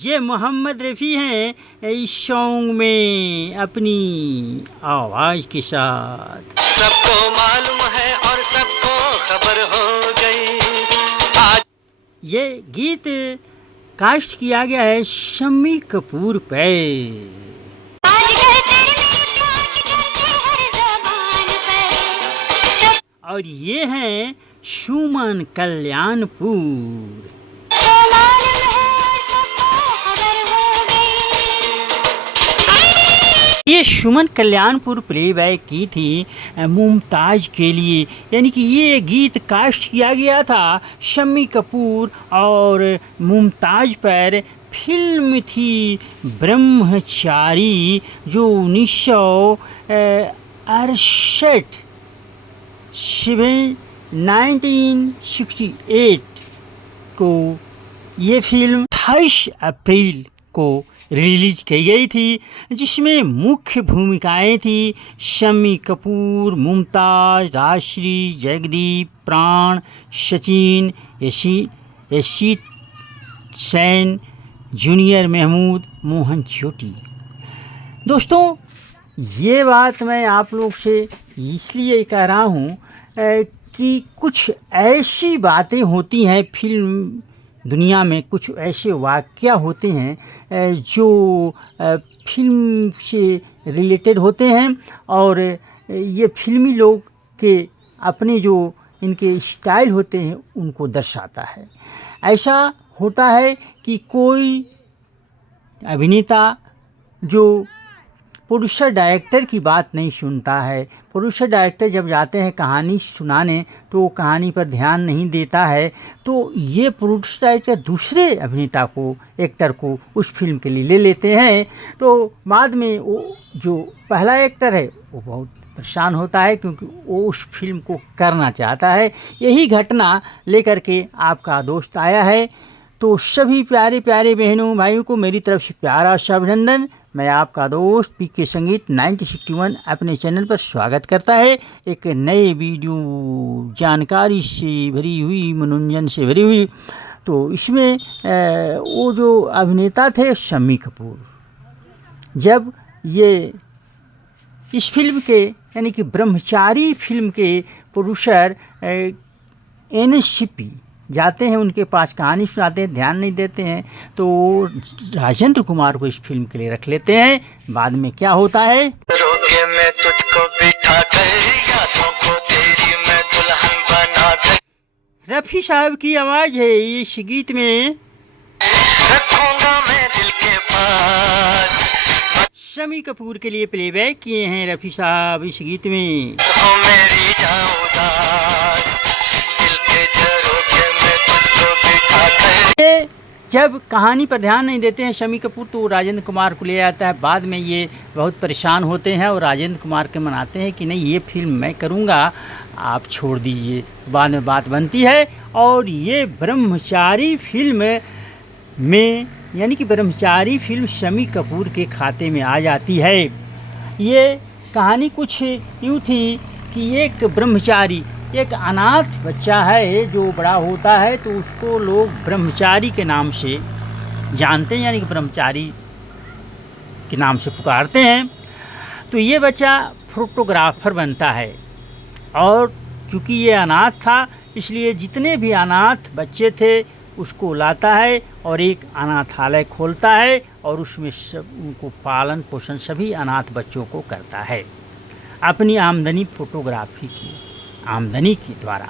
ये मोहम्मद रफ़ी हैं इस सॉन्ग में अपनी आवाज़ के साथ। सबको मालूम है और सबको खबर हो गई आज। ये गीत कास्ट किया गया है शम्मी कपूर पे। और ये हैं सुमन कल्याणपुर। ये सुमन कल्याणपुर प्लेबैक की थी मुमताज़ के लिए, यानी कि ये गीत कास्ट किया गया था शम्मी कपूर और मुमताज़ पर। फिल्म थी ब्रह्मचारी जो 1968 को ये फिल्म 28 अप्रैल को रिलीज की गई थी, जिसमें मुख्य भूमिकाएं थी शम्मी कपूर, मुमताज़, राजश्री, जगदीप, प्राण, सचिन, यशी सैन, जूनियर महमूद, मोहन चोटी। दोस्तों, ये बात मैं आप लोग से इसलिए कह रहा हूँ कि कुछ ऐसी बातें होती हैं फिल्म दुनिया में, कुछ ऐसे वाक़या होते हैं जो फिल्म से रिलेटेड होते हैं और ये फिल्मी लोग के अपने जो इनके स्टाइल होते हैं उनको दर्शाता है। ऐसा होता है कि कोई अभिनेता जो प्रोड्यूसर डायरेक्टर की बात नहीं सुनता है, प्रोड्यूसर डायरेक्टर जब जाते हैं कहानी सुनाने तो कहानी पर ध्यान नहीं देता है, तो ये प्रोड्यूसर डायरेक्टर दूसरे अभिनेता को, एक्टर को उस फिल्म के लिए ले लेते हैं। तो बाद में वो जो पहला एक्टर है वो बहुत परेशान होता है क्योंकि वो उस फिल्म को करना चाहता है। यही घटना लेकर के आपका दोस्त आया है। तो सभी प्यारे प्यारे बहनों भाइयों को मेरी तरफ से प्यारा सा अभिनंदन। मैं आपका दोस्त पीके संगीत 1961 अपने चैनल पर स्वागत करता है एक नए वीडियो जानकारी से भरी हुई, मनोरंजन से भरी हुई। तो इसमें वो जो अभिनेता थे शम्मी कपूर, जब ये इस फिल्म के यानी कि ब्रह्मचारी फिल्म के प्रोड्यूसर NSCP जाते हैं, उनके पास कहानी सुनाते हैं, ध्यान नहीं देते हैं, तो राजेंद्र कुमार को इस फिल्म के लिए रख लेते हैं। बाद में क्या होता है, रोके मैं तुझको बिठा कर यादों को तेरी मैं दुल्हन बना कर रफ़ी साहब की आवाज़ है इस गीत में, रखूंगा मैं दिल के पास। शम्मी कपूर के लिए प्लेबैक किए हैं रफ़ी साहब इस गीत में। हो मेरी जान उदास दिल के झरोखे में तुझको बिठा कर। ये जब कहानी पर ध्यान नहीं देते हैं शम्मी कपूर तो राजेंद्र कुमार को ले आता है। बाद में ये बहुत परेशान होते हैं और राजेंद्र कुमार के मनाते हैं कि नहीं, ये फिल्म मैं करूँगा, आप छोड़ दीजिए। बाद में बात बनती है और ये ब्रह्मचारी फिल्म में यानी कि ब्रह्मचारी फिल्म शम्मी कपूर के खाते में आ जाती है। ये कहानी कुछ यूँ थी कि एक ब्रह्मचारी, एक अनाथ बच्चा है जो बड़ा होता है तो उसको लोग ब्रह्मचारी के नाम से जानते हैं, यानी कि ब्रह्मचारी के नाम से पुकारते हैं। तो ये बच्चा फोटोग्राफर बनता है और चूँकि ये अनाथ था इसलिए जितने भी अनाथ बच्चे थे उसको लाता है और एक अनाथालय खोलता है और उसमें सब उनको पालन पोषण सभी अनाथ बच्चों को करता है अपनी आमदनी, फोटोग्राफी की आमदनी के द्वारा।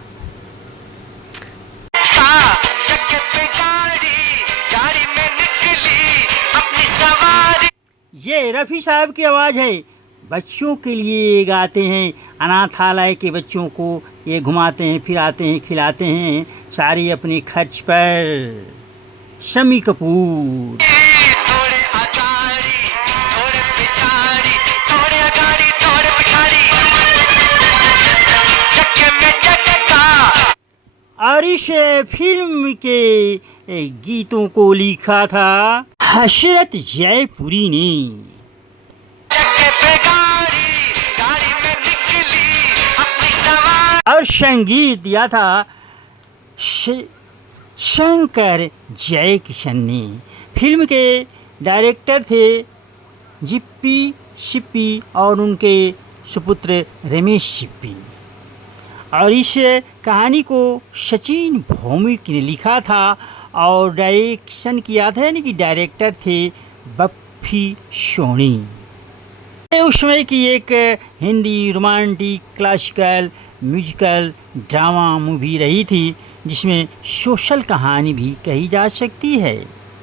गाड़ी में निकली अपनी सवारी। ये रफ़ी साहब की आवाज़ है, बच्चों के लिए गाते हैं, अनाथालय के बच्चों को ये घुमाते हैं, फिराते हैं, खिलाते हैं, सारी अपने खर्च पर। शम्मी कपूर। थोड़े आचारी थोड़े पिछाड़ी, थोड़े अगाड़ी थोड़े पिछाड़ी, चक्के में चक्का। और इस फिल्म के गीतों को लिखा था हसरत जयपुरी ने। चक्के पे गाड़ी में निकली अपनी सवारी। और संगीत दिया था शंकर जयकिशन ने। फिल्म के डायरेक्टर थे जिप्पी शिप्पी और उनके सुपुत्र रमेश शिप्पी। और इस कहानी को सचिन भौमिक ने लिखा था और डायरेक्शन किया था, यानी कि डायरेक्टर थे बप्पी सोनी। उस समय की एक Hindi romantic classical musical drama movie रही थी जिसमें सोशल कहानी भी कही जा सकती है।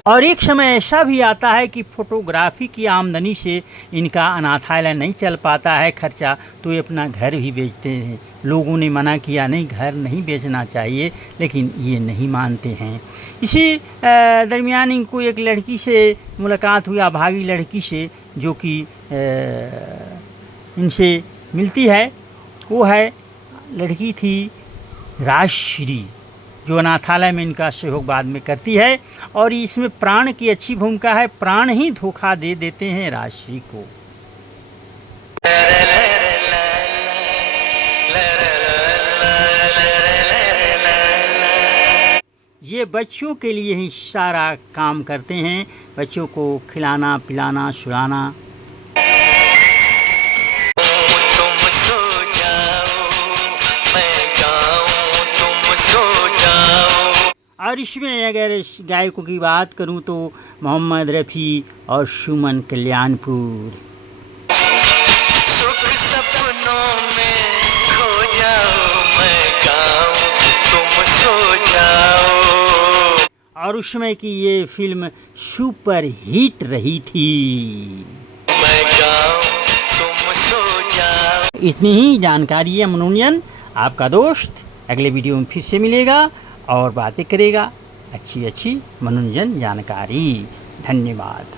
और एक समय ऐसा भी आता है कि फोटोग्राफी की आमदनी से इनका अनाथालय नहीं चल पाता है खर्चा, तो ये अपना घर भी बेचते हैं। लोगों ने मना किया नहीं, घर नहीं बेचना चाहिए, लेकिन ये नहीं मानते हैं। इसी दरमियान इनको एक लड़की से मुलाकात हुई, अभागी लड़की से, जो कि इनसे मिलती है। वो है लड़की थी राजश्री, जो अनाथालय में इनका सहयोग बाद में करती है। और इसमें प्राण की अच्छी भूमिका है, प्राण ही धोखा दे देते हैं राजश्री को। ये बच्चों के लिए ही सारा काम करते हैं, बच्चों को खिलाना पिलाना सुलाना। तुम सो जाओ, मैं गाऊं, तुम सो जाओ। और इसमें अगर इस गायकों की बात करूं तो मोहम्मद रफ़ी और सुमन कल्याणपुर। सुख सपनों में खो जाओ, मैं गाऊं, तुम सो जाओ। और उस समय की ये फिल्म सुपर हिट रही थी। मैं गाऊं, तुम सो जाओ। इतनी ही जानकारी है मनोरंजन। आपका दोस्त अगले वीडियो में फिर से मिलेगा और बातें करेगा अच्छी अच्छी मनोरंजन जानकारी। धन्यवाद।